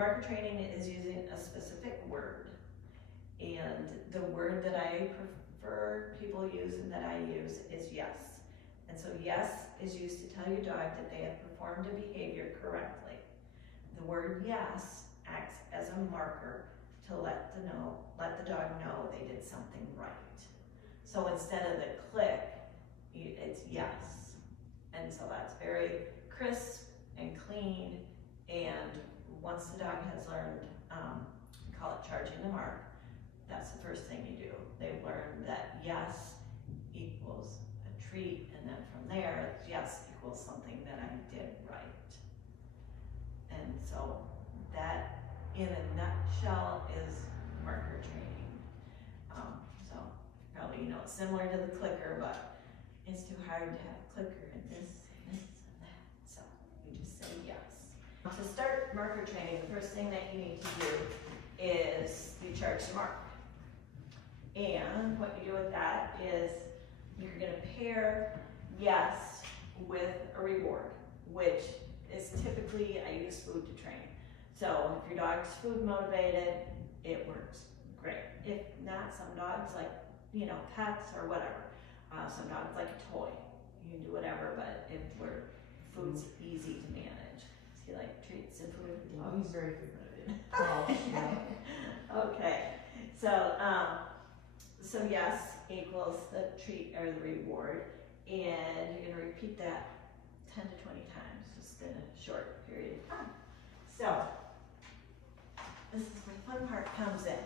marker training is using a specific word, and the word that I prefer people use and that I use is yes. And so yes is used to tell your dog that they have performed a behavior correctly. The word yes acts as a marker to let the dog know they did something right. So instead of the click, it's yes. And so that's very crisp and clean, and once the dog has learned, we call it charging the mark, that's the first thing you do. They've learned that yes equals a treat, and then from there, yes equals something that I did right. And so that, in a nutshell, is marker training. So probably, it's similar to the clicker, but it's too hard to have a clicker and this and this and that. So you just say yes. To start marker training, the first thing that you need to do is you charge the mark. And what you do with that is you're going to pair yes with a reward, which is typically, I use food to train. So if your dog's food motivated, it works great. If not, some dogs like, pets or whatever. Some dogs like a toy. You can do whatever, but food's easy to manage. So you like treats and food? Oh, he's very food motivated. Okay, so yes equals the treat or the reward, and you're gonna repeat that 10 to 20 times, just in a short period of time. So, this is where the fun part comes in.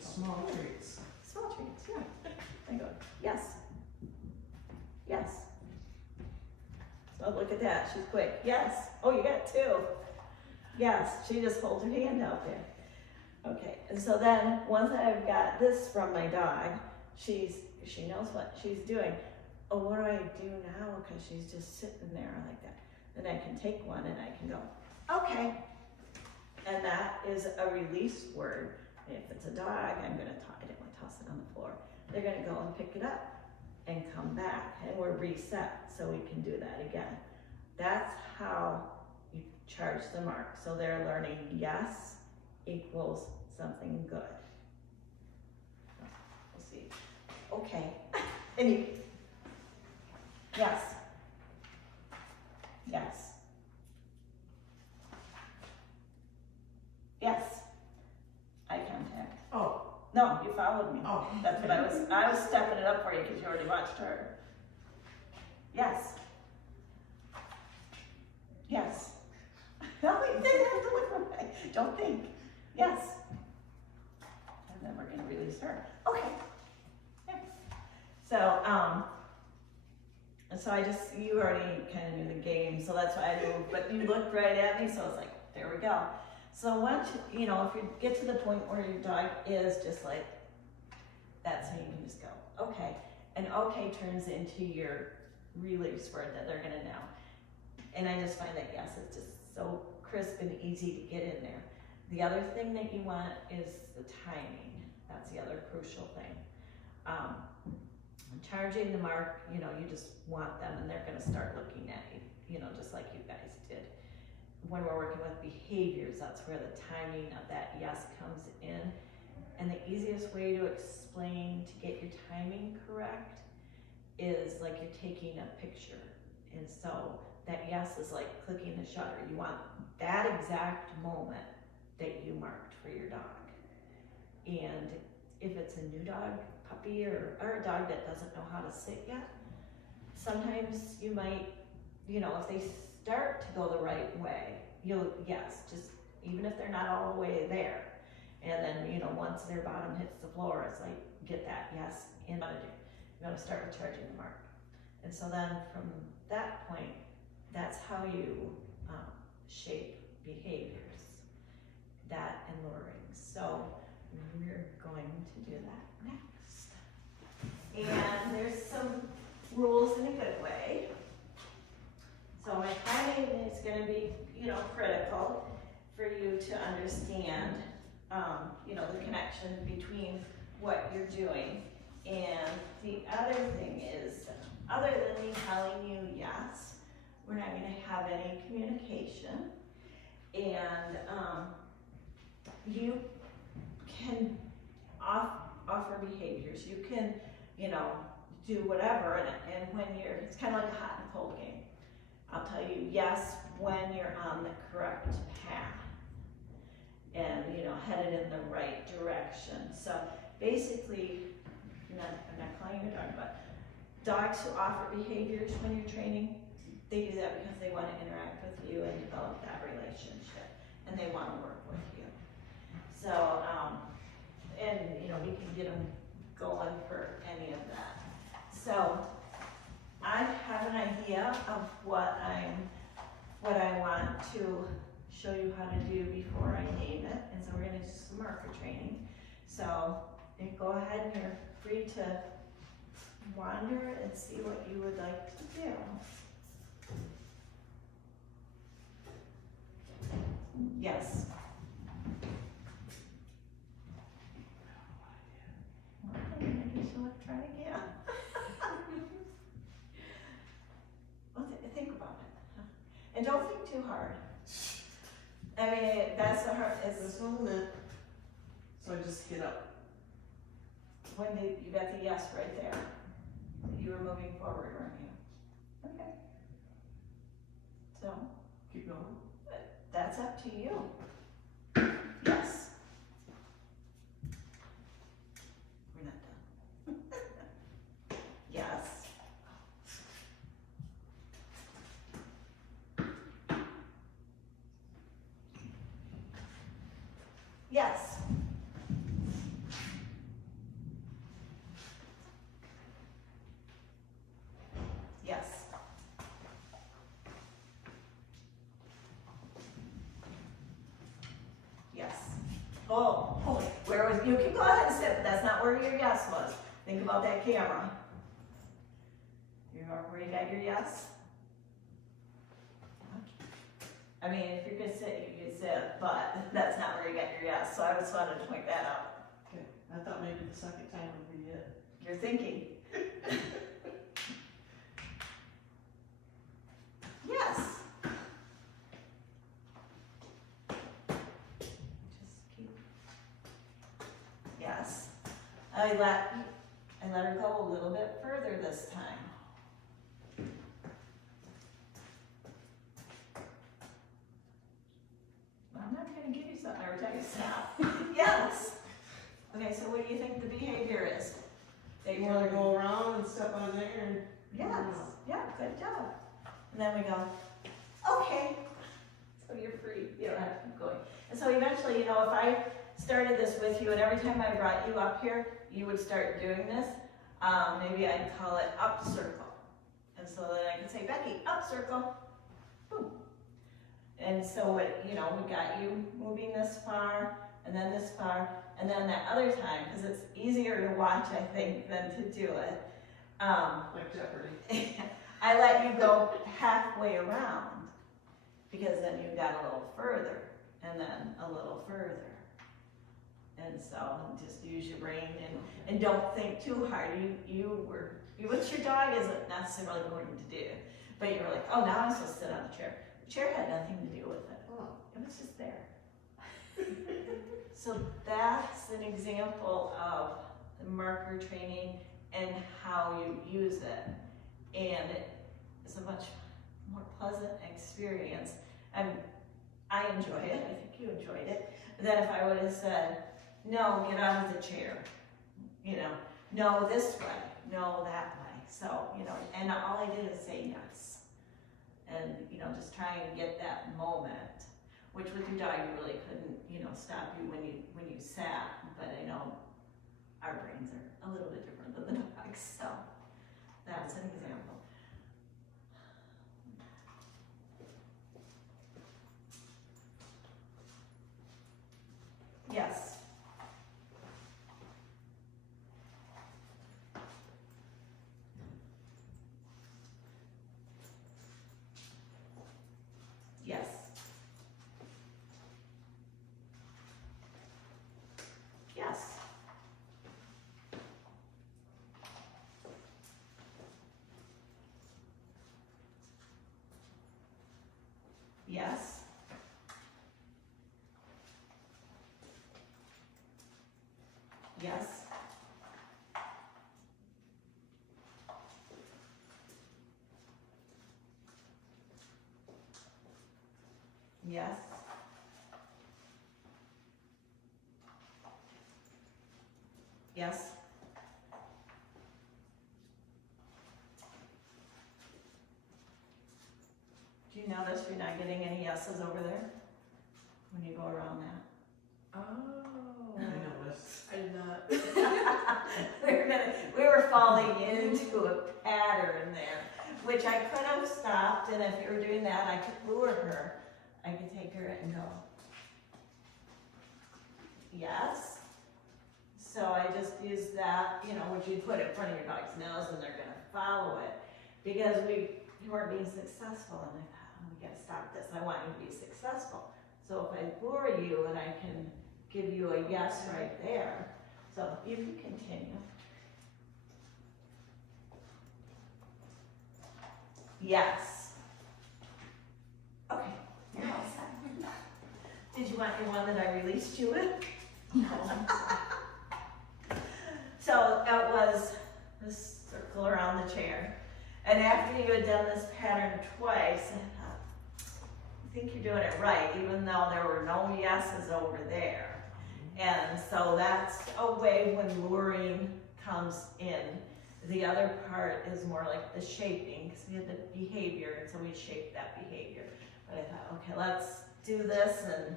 Small treats. Small treats, yeah. I go, yes. Yes. So look at that, she's quick. Yes. Oh, you got 2. Yes, she just holds her hand out there. Okay, and so then once I've got this from my dog, she knows what she's doing. Oh, what do I do now? Because she's just sitting there like that. Then I can take one and I can go, okay. And that is a release word. And if it's a dog, I don't want to toss it on the floor. They're gonna go and pick it up and come back, and we're reset, so we can do that again. That's how you charge the mark. So they're learning yes equals something good. We'll see. Okay. And you, yes. Yes. Yes. Eye contact. Oh. No, you followed me. Oh. That's what I was stepping it up for you because you already watched her. Yes. Yes. No, you didn't have to look away. Don't think. Yes. And then we're gonna release her. Okay. Yeah. So, you already kind of knew the game, so that's why I moved, but you looked right at me, so I was like, there we go. So once, if you get to the point where your dog is just like, that's how you can just go, okay. And okay turns into your release word that they're gonna know. And I just find that yes, it's just so crisp and easy to get in there. The other thing that you want is the timing. That's the other crucial thing. Charging the mark, you just want them and they're gonna start looking at you, just like you guys did. When we're working with behaviors, that's where the timing of that yes comes in. And the easiest way to explain to get your timing correct is like you're taking a picture. And so that yes is like clicking the shutter. You want that exact moment that you marked for your dog. And if it's a new dog, puppy, or a dog that doesn't know how to sit yet, sometimes you might, if they start to go the right way, just even if they're not all the way there. And then, once their bottom hits the floor, it's like, get that yes in. You want to start with charging the mark. And so then from that point, that's how you shape behaviors, that and luring. So we're going to do that next. And there's some rules in a good way. So my timing is going to be, critical for you to understand, the connection between what you're doing. And the other thing is, other than me telling you yes, we're not going to have any communication. And you can offer behaviors, you can, you know, do whatever, and when it's kind of like a hot and cold game. I'll tell you yes when you're on the correct path and, you know, headed in the right direction. So basically, I'm not calling you a dog, but dogs who offer behaviors when you're training, they do that because they want to interact with you and develop that relationship, and they want to work with you. So, and you know, we can get them going for any of that. So, I have an idea of what I want to show you how to do before I name it, and so we're going to do some marker training. So, you go ahead and you're free to wander and see what you would like to do. Yes. Okay, I guess you'll have to try again. Well, think about it. And don't think too hard. I mean, that's the hard, This wasn't it. So I just get up. when you got the yes right there. You were moving forward, weren't you? Okay. So, Keep going. that's up to you. Yes. We're not done. Yes. Yes. Yes. Yes. Oh, holy, where was, you can go ahead and sit, but that's not where your yes was. Think about that camera. You remember where you got your yes? I mean, if you could sit, you could sit, but that's not where you got your yes, so I just wanted to point that out. Okay. I thought maybe the second time would be it. You're thinking. Yes. Just keep. Yes. I let her go a little bit further this time. I'm not going to give you something every time you stop. Yes. Okay, so what do you think the behavior is? That You wanna go around and step on there and. Yes, yeah, good job. And then we go, okay, so you're free, you don't have to keep going. And so eventually, you know, if I started this with you and every time I brought you up here, you would start doing this, maybe I'd call it up circle. And so then I can say, Becky, up circle, boom. And so, you know, we got you moving this far, and then this far, and then that other time, because it's easier to watch, I think, than to do it. Like Jeopardy. I let you go halfway around, because then you got a little further, and then a little further. And so, just use your brain, and don't think too hard. What your dog isn't necessarily going to do, but you're like, oh, now I'm supposed to sit on the chair. The chair had nothing to do with it. Oh. It was just there. So that's an example of the marker training and how you use it. And it's a much more pleasant experience. And I enjoy it, I think you enjoyed it. Than if I would have said, no, get out of the chair. You know, no this way, no that way. So, you know, and all I did is say yes. And, you know, just try and get that moment, which with your dog you really couldn't, you know, stop you when you sat, but I know our brains are a little bit different than the dogs, so that's an example. Yes. Yes. Yes. Yes. Yes. Yes. Yes. Do you notice you're not getting any yeses over there when you go around that? Oh. I noticed. I did not. We were falling into a pattern there, which I could have stopped, and if you were doing that, I could lure her. I could take her and go, yes. So I just used that, which you put in front of your dog's nose and they're gonna follow it. Because we weren't being successful, and I thought, oh, we gotta stop this, I want you to be successful. So if I lure you and I can give you a yes right there, so you can continue. Yes. Okay, you're all set. Did you want your one that I released you with? No. So that was this circle around the chair. And after you had done this pattern twice, I thought, I think you're doing it right, even though there were no yeses over there. And so that's a way when luring comes in. The other part is more like the shaping, because we had the behavior, and so we shaped that behavior. But I thought, okay, let's do this and,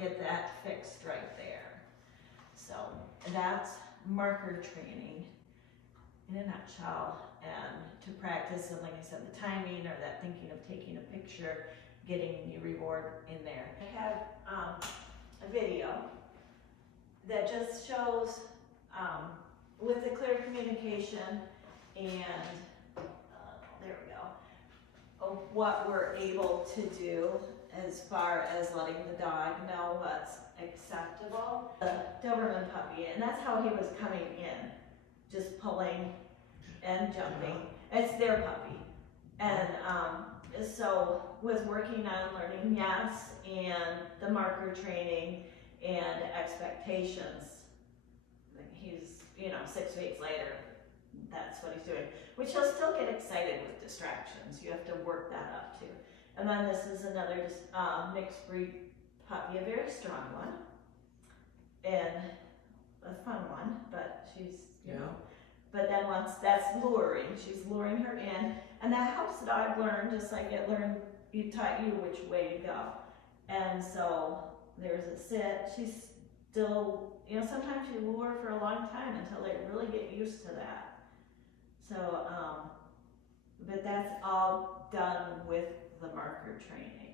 get that fixed right there. So that's marker training in a nutshell, and to practice, and like I said, the timing or that thinking of taking a picture, getting your reward in there. I have a video that just shows with the clear communication and there we go, of what we're able to do as far as letting the dog know what's acceptable. The Doberman puppy, and that's how he was coming in, just pulling and jumping. It's their puppy. And so with working on learning yes and the marker training and expectations, he's, 6 weeks later, that's what he's doing. Which he'll still get excited with distractions. You have to work that up too. And then this is another mixed breed puppy, a very strong one. And a fun one, but she's, but then once that's luring, she's luring her in, and that helps the dog learn, just like it taught you which way to go. And so there's a sit, she's still, sometimes you lure for a long time until they really get used to that. So, but that's all done with the marker training.